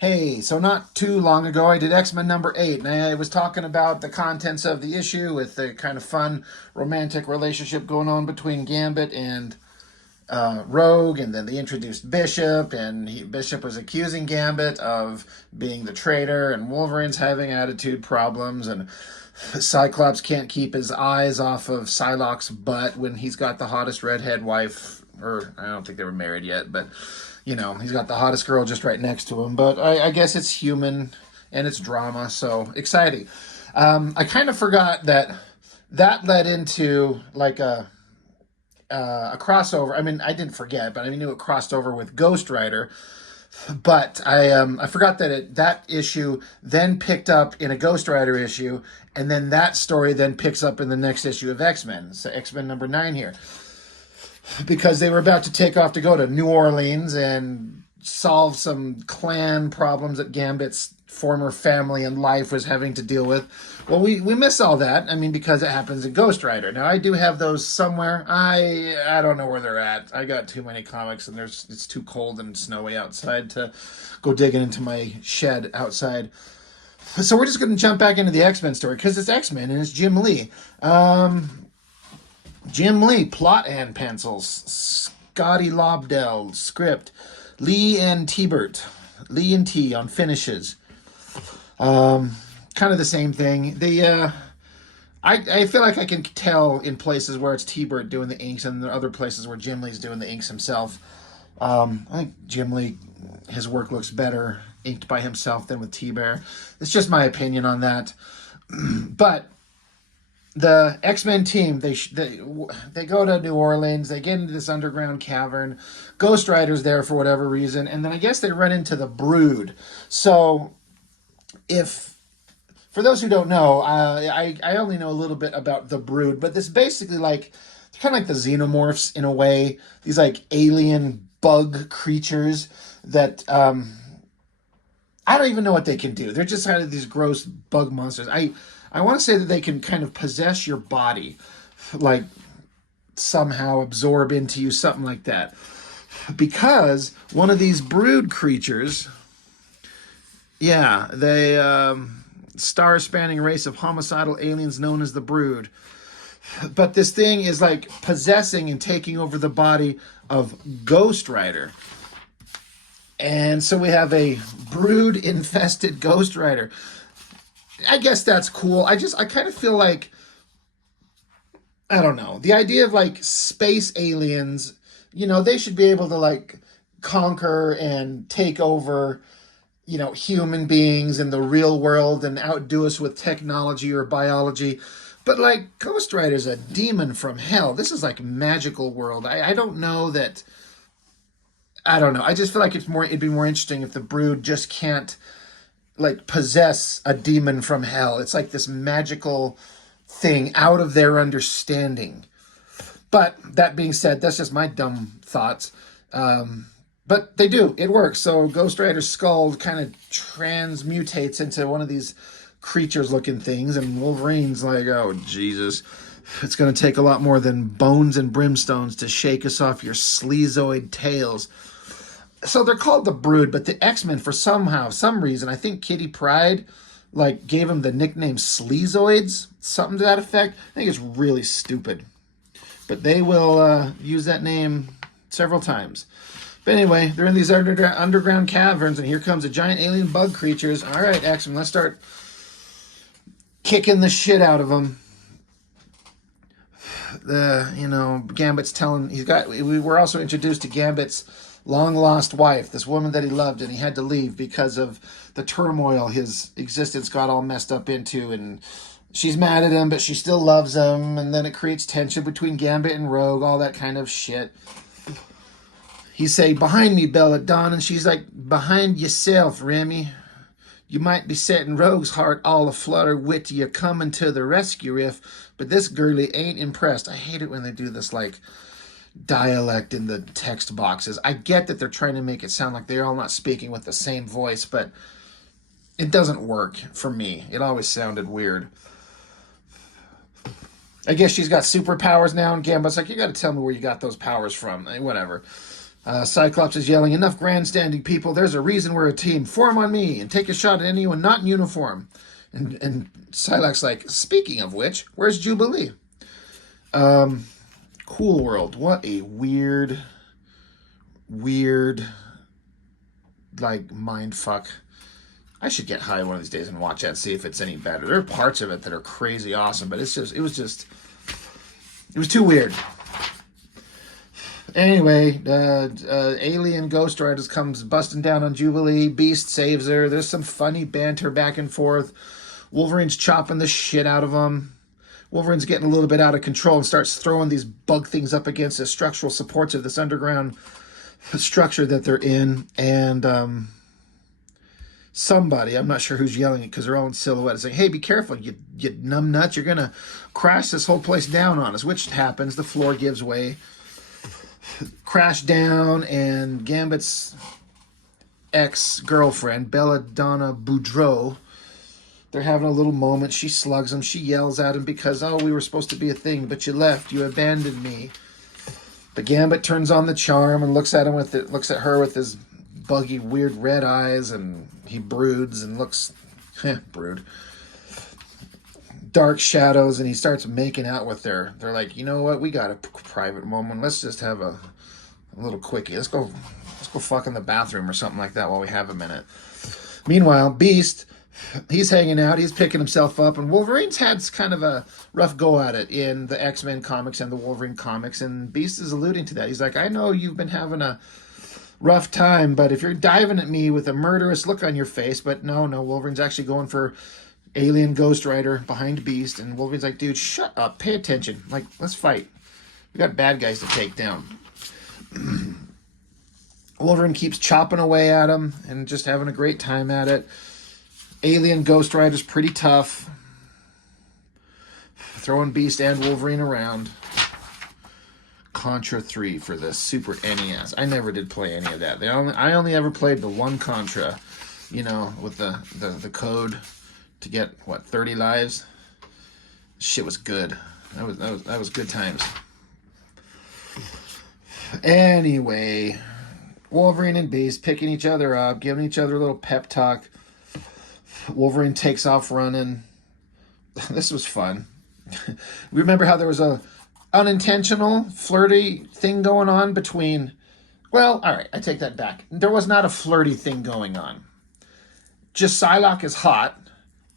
Hey, so not too long ago, I did X-Men number 8, and I was talking about the contents of the issue with the kind of fun romantic relationship going on between Gambit and Rogue, and then they introduced Bishop, and Bishop was accusing Gambit of being the traitor, and Wolverine's having attitude problems, and Cyclops can't keep his eyes off of Psylocke's butt when he's got the hottest redhead wife, or I don't think they were married yet, but he's got the hottest girl just right next to him. But I guess it's human and it's drama, so exciting. I kind of forgot that led into like a crossover. I mean, I didn't forget, but I knew it crossed over with Ghost Rider. But I forgot that that issue then picked up in a Ghost Rider issue, and then that story then picks up in the next issue of X-Men. So X-Men number 9 here, because they were about to take off to go to New Orleans and solve some clan problems that Gambit's former family and life was having to deal with. Well, we miss all that. I mean, because it happens in Ghost Rider. Now, I do have those somewhere. I don't know where they're at. I got too many comics, and it's too cold and snowy outside to go digging into my shed outside. So we're just going to jump back into the X-Men story, because it's X-Men and it's Jim Lee. Jim Lee, plot and pencils. Scotty Lobdell, script. Lee and T-Bert. Lee and T on finishes. Kind of the same thing. I feel like I can tell in places where it's T-Bert doing the inks, and there are other places where Jim Lee's doing the inks himself. I think Jim Lee, his work looks better inked by himself than with T-Bear. It's just my opinion on that. But the X-Men team, they go to New Orleans, they get into this underground cavern. Ghost Rider's there for whatever reason, and then I guess they run into the Brood. So, for those who don't know, I only know a little bit about the Brood, but this basically they're kind of like the Xenomorphs in a way. These like alien bug creatures that I don't even know what they can do. They're just kind of these gross bug monsters. I want to say that they can kind of possess your body, like somehow absorb into you, something like that. Because one of these Brood creatures, yeah, they star-spanning race of homicidal aliens known as the Brood. But this thing is like possessing and taking over the body of Ghost Rider. And so we have a Brood-infested Ghost Rider. I guess that's cool. I kind of feel like, I don't know, the idea of like space aliens, they should be able to like conquer and take over, human beings in the real world and outdo us with technology or biology. But like Ghost Rider's a demon from hell. This is like magical world. I don't know that. I don't know. I just feel like it'd be more interesting if the Brood just can't like possess a demon from hell. It's like this magical thing out of their understanding. But that being said, that's just my dumb thoughts. But they do. It works. So Ghost Rider's skull kind of transmutates into one of these creatures-looking things, and Wolverine's like, oh, Jesus. It's going to take a lot more than bones and brimstones to shake us off your sleazoid tails. So they're called the Brood, but the X-Men, for some reason, I think Kitty Pryde gave them the nickname Sleazoids, something to that effect. I think it's really stupid. But they will use that name several times. But anyway, they're in these underground caverns, and here comes a giant alien bug creatures. All right, X-Men, let's start kicking the shit out of them. Gambit's telling, we were also introduced to Gambit's long-lost wife, this woman that he loved, and he had to leave because of the turmoil his existence got all messed up into, and she's mad at him, but she still loves him, and then it creates tension between Gambit and Rogue, all that kind of shit. He say, behind me, Bella Dawn, and she's like, behind yourself, Remy. You might be setting Rogue's heart all aflutter wit you coming to the rescue if, but this girlie ain't impressed. I hate it when they do this, dialect in the text boxes. I get that they're trying to make it sound like they're all not speaking with the same voice, but it doesn't work for me. It always sounded weird. I guess she's got superpowers now, and Gambit's like, you got to tell me where you got those powers from. Whatever. Cyclops is yelling, enough grandstanding, people. There's a reason we're a team. Form on me and take a shot at anyone not in uniform. And Psylocke's like, speaking of which, where's Jubilee? Cool World. What a weird, like, mind fuck. I should get high one of these days and watch that, see if it's any better. There are parts of it that are crazy awesome, but it was too weird. Anyway, alien Ghost Riders comes busting down on Jubilee. Beast saves her. There's some funny banter back and forth. Wolverine's chopping the shit out of him. Wolverine's getting a little bit out of control and starts throwing these bug things up against the structural supports of this underground structure that they're in. And somebody, I'm not sure who's yelling it because they're all in silhouette, saying, hey, be careful, you numbnuts. You're going to crash this whole place down on us, which happens. The floor gives way. Crash down, and Gambit's ex-girlfriend, Belladonna Boudreaux, they're having a little moment. She slugs him. She yells at him because, oh, we were supposed to be a thing, but you left. You abandoned me. But Gambit turns on the charm and looks at her with his buggy, weird red eyes, and he broods and looks, brood. Dark shadows, and he starts making out with her. They're like, you know what? We got a private moment. Let's just have a little quickie. Let's go fuck in the bathroom or something like that while we have a minute. Meanwhile, Beast, he's hanging out. He's picking himself up, and Wolverine's had kind of a rough go at it in the X-Men comics and the Wolverine comics, and Beast is alluding to that. He's like, I know you've been having a rough time, but if you're diving at me with a murderous look on your face, but no, Wolverine's actually going for alien Ghost Rider behind Beast, and Wolverine's like, dude, shut up, pay attention, like, let's fight. We got bad guys to take down. Wolverine keeps chopping away at him and just having a great time at it. Alien Ghost Rider's pretty tough, throwing Beast and Wolverine around. Contra 3 for the Super NES. I never did play any of that. I only ever played the one Contra, with the code to get 30 lives. Shit was good. That was good times. Anyway, Wolverine and Beast picking each other up, giving each other a little pep talk. Wolverine takes off running. This was fun. Remember how there was a unintentional flirty thing going on between... Well, all right, I take that back. There was not a flirty thing going on. Just Psylocke is hot,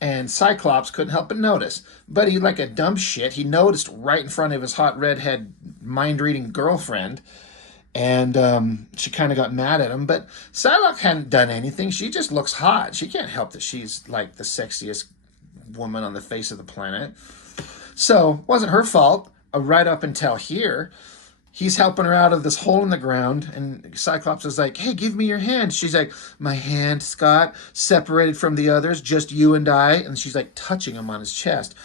and Cyclops couldn't help but notice. But he, like a dumb shit, he noticed right in front of his hot redhead mind-reading girlfriend, and she kind of got mad at him. But Psylocke hadn't done anything. She just looks hot. She can't help that she's like the sexiest woman on the face of the planet. So, wasn't her fault. Right up until here, he's helping her out of this hole in the ground, and Cyclops is like, hey, give me your hand. She's like, my hand, Scott, separated from the others, just you and I. And she's like touching him on his chest.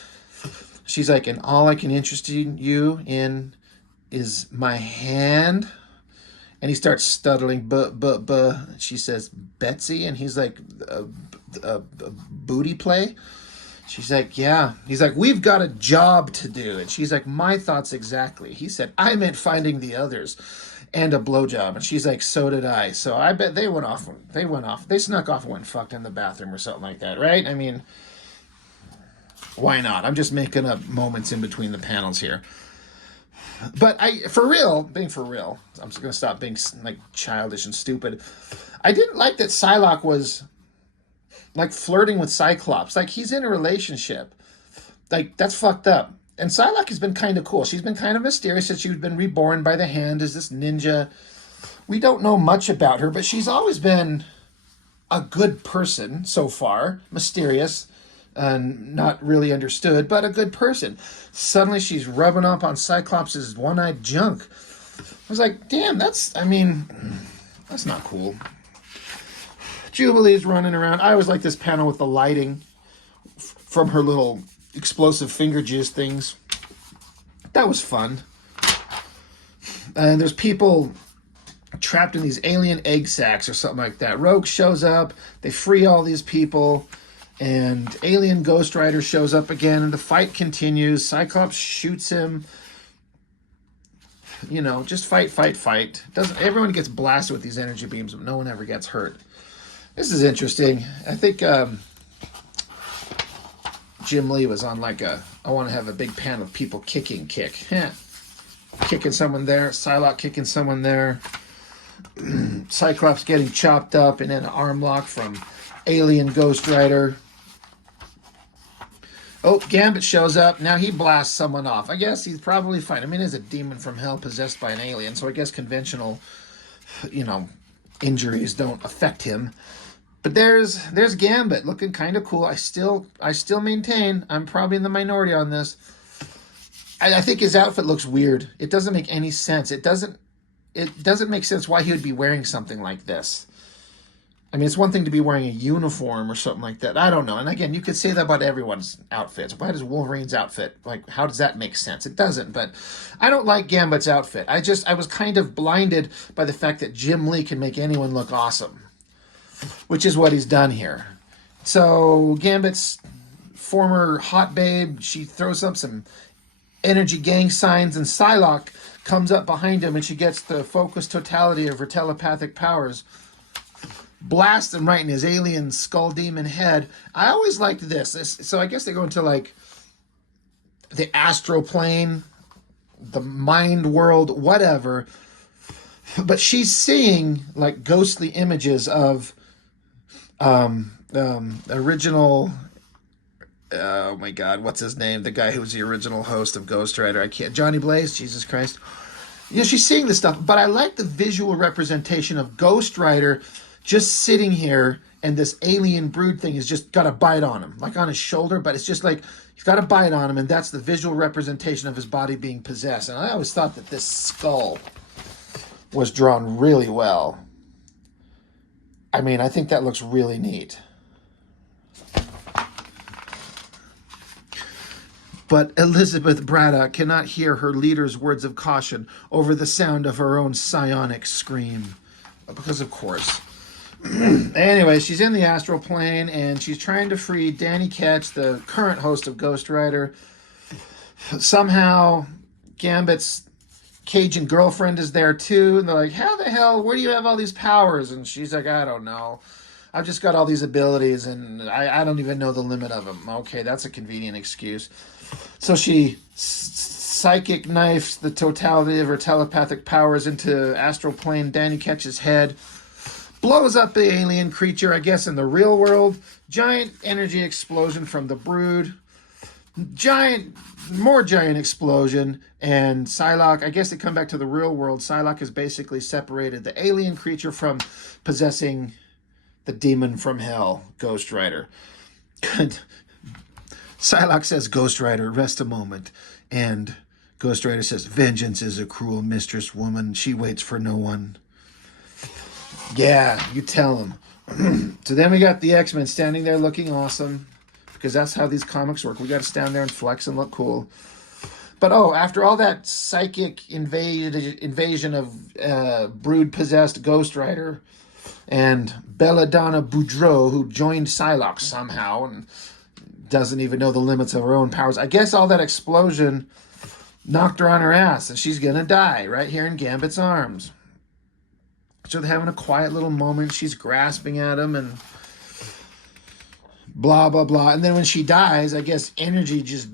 She's like, and all I can interest you in is my hand. And he starts stuttering, she says, Betsy? And he's like, booty play? She's like, yeah. He's like, we've got a job to do. And she's like, my thoughts exactly. He said, I meant finding the others and a blowjob. And she's like, so did I. So I bet they went off. They snuck off and went fucked in the bathroom or something like that, right? I mean, why not? I'm just making up moments in between the panels here. But being for real, I'm just going to stop being like childish and stupid. I didn't like that Psylocke was like flirting with Cyclops. Like, he's in a relationship. Like, that's fucked up. And Psylocke has been kind of cool. She's been kind of mysterious since she's been reborn by the Hand as this ninja. We don't know much about her, but she's always been a good person so far. Mysterious and not really understood, but a good person. Suddenly she's rubbing up on Cyclops' one-eyed junk. I was like, damn, that's not cool. Jubilee's running around. I always like this panel with the lighting from her little explosive finger jizz things. That was fun. And there's people trapped in these alien egg sacs or something like that. Rogue shows up. They free all these people. And alien Ghost Rider shows up again. And the fight continues. Cyclops shoots him. You know, just fight, fight, fight. Doesn't everyone gets blasted with these energy beams, but no one ever gets hurt. This is interesting. I think Jim Lee was on like I want to have a big pan of people kicking kick. Kicking someone there. Psylocke kicking someone there. Cyclops getting chopped up and then an arm lock from Alien Ghost Rider. Oh, Gambit shows up. Now he blasts someone off. I guess he's probably fine. I mean, he's a demon from hell possessed by an alien, so I guess conventional, you know, injuries don't affect him. But there's Gambit looking kind of cool. I still maintain I'm probably in the minority on this. I think his outfit looks weird. It doesn't make any sense. It doesn't make sense why he would be wearing something like this. I mean, it's one thing to be wearing a uniform or something like that. I don't know. And again, you could say that about everyone's outfits. Why does Wolverine's outfit, like, how does that make sense? It doesn't, but I don't like Gambit's outfit. I was kind of blinded by the fact that Jim Lee can make anyone look awesome, which is what he's done here. So Gambit's former hot babe, she throws up some energy gang signs, and Psylocke comes up behind him, and she gets the focused totality of her telepathic powers, blasts him right in his alien skull demon head. I always liked this. So I guess they go into like the astral plane, the mind world, whatever. But she's seeing like ghostly images of original. Oh my God, what's his name? The guy who was the original host of Ghost Rider. Johnny Blaze. Jesus Christ. You know, she's seeing this stuff, but I like the visual representation of Ghost Rider just sitting here, and this alien brood thing has just got a bite on him, like on his shoulder, but it's just like he's got a bite on him, and that's the visual representation of his body being possessed. And I always thought that this skull was drawn really well. I mean, I think that looks really neat. But Elizabeth Braddock cannot hear her leader's words of caution over the sound of her own psionic scream. Because, of course. Anyway, she's in the astral plane, and she's trying to free Danny Ketch, the current host of Ghost Rider. Somehow, Gambit's Cajun girlfriend is there, too. And they're like, how the hell, where do you have all these powers? And she's like, I don't know. I've just got all these abilities, and I don't even know the limit of them. Okay, that's a convenient excuse. So she psychic knifes the totality of her telepathic powers into astral plane Danny Ketch's head, blows up the alien creature, I guess in the real world, giant energy explosion from the brood, more giant explosion, and Psylocke, I guess they come back to the real world. Psylocke has basically separated the alien creature from possessing the demon from hell, Ghost Rider. Psylocke says, Ghost Rider, rest a moment. And Ghost Rider says, vengeance is a cruel mistress woman. She waits for no one. Yeah, you tell him. So then we got the X-Men standing there looking awesome, because that's how these comics work. We got to stand there and flex and look cool. But after all that psychic invasion of brood-possessed Ghost Rider and Belladonna Boudreaux, who joined Psylocke somehow and doesn't even know the limits of her own powers, I guess all that explosion knocked her on her ass, and she's gonna die right here in Gambit's arms. So they're having a quiet little moment. She's grasping at him and blah, blah, blah. And then when she dies, I guess energy just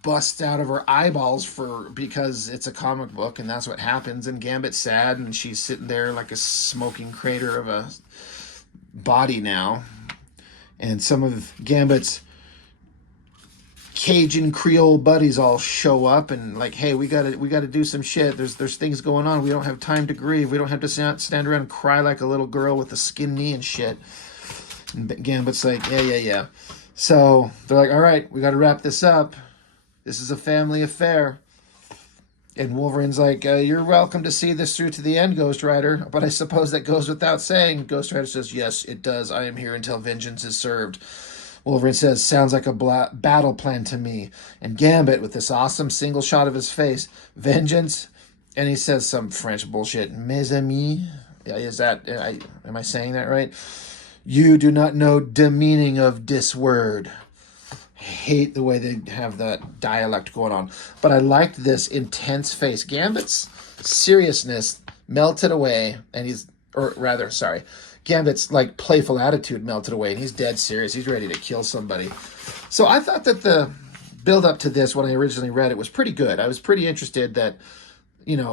busts out of her eyeballs because it's a comic book, and that's what happens. And Gambit's sad, and she's sitting there like a smoking crater of a body now. And some of Gambit's Cajun Creole buddies all show up and like, hey, we gotta do some shit. There's things going on. We don't have time to grieve. We don't have to stand around and cry like a little girl with a skin knee and shit. And Gambit's like, yeah. So they're like, all right, we got to wrap this up. This is a family affair. And Wolverine's like, you're welcome to see this through to the end, Ghost Rider. But I suppose that goes without saying. Ghost Rider says, yes, it does. I am here until vengeance is served. Wolverine says, sounds like a battle plan to me. And Gambit, with this awesome single shot of his face, vengeance, and he says some French bullshit, mes amis. Am I saying that right? You do not know the meaning of this word. hate the way they have that dialect going on. But I liked this intense face. Gambit's seriousness melted away, and Gambit's like playful attitude melted away, and he's dead serious. He's ready to kill somebody. So I thought that the build up to this, when I originally read it, was pretty good. I was pretty interested that,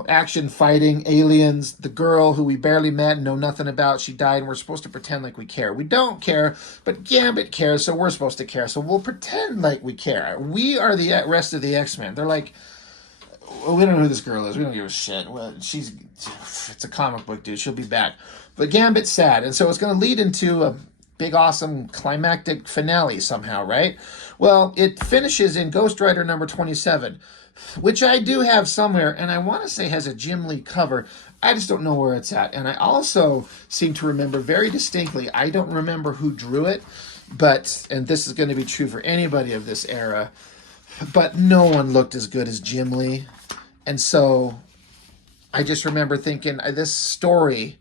action, fighting, aliens, the girl who we barely met and know nothing about, she died, and we're supposed to pretend like we care. We don't care, but Gambit cares, so we're supposed to care. So we'll pretend like we care. We are the rest of the X-Men. They're like, we don't know who this girl is. We don't give a shit. Well, it's a comic book, dude. She'll be back. But Gambit's sad, and so it's going to lead into a big, awesome, climactic finale somehow, right? Well, it finishes in Ghost Rider number 27, which I do have somewhere, and I want to say has a Jim Lee cover. I just don't know where it's at. And I also seem to remember very distinctly, I don't remember who drew it, and this is going to be true for anybody of this era, but no one looked as good as Jim Lee. And so I just remember thinking, this story,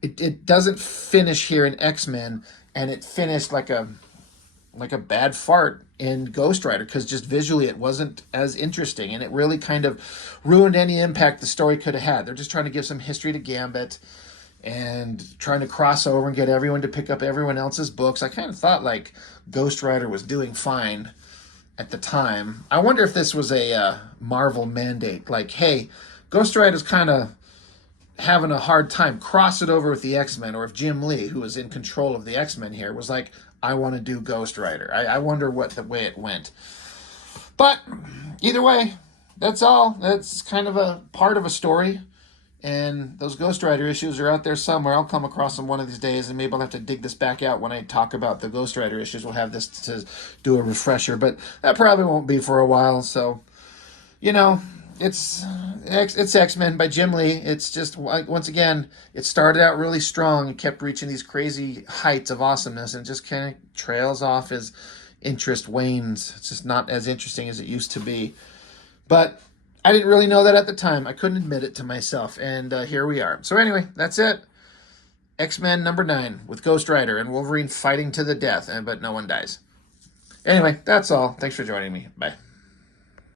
it doesn't finish here in X-Men, and it finished like a bad fart in Ghost Rider, because just visually it wasn't as interesting, and it really kind of ruined any impact the story could have had. They're just trying to give some history to Gambit and trying to cross over and get everyone to pick up everyone else's books. I kind of thought like Ghost Rider was doing fine at the time. I wonder if this was a Marvel mandate, like, hey, Ghost Rider's kind of having a hard time, cross it over with the X-Men, or if Jim Lee, who was in control of the X-Men here, was like, I want to do Ghost Rider. I wonder what the way it went. But either way, that's all. That's kind of a part of a story. And those Ghost Rider issues are out there somewhere. I'll come across them one of these days, and maybe I'll have to dig this back out when I talk about the Ghost Rider issues. We'll have this to do a refresher, but that probably won't be for a while. So, it's X-Men by Jim Lee. It's just, once again, it started out really strong and kept reaching these crazy heights of awesomeness, and just kind of trails off as interest wanes. It's just not as interesting as it used to be. But I didn't really know that at the time. I couldn't admit it to myself, and here we are. So anyway, that's it. X-Men number 9 with Ghost Rider and Wolverine fighting to the death, but no one dies. Anyway, that's all. Thanks for joining me. Bye.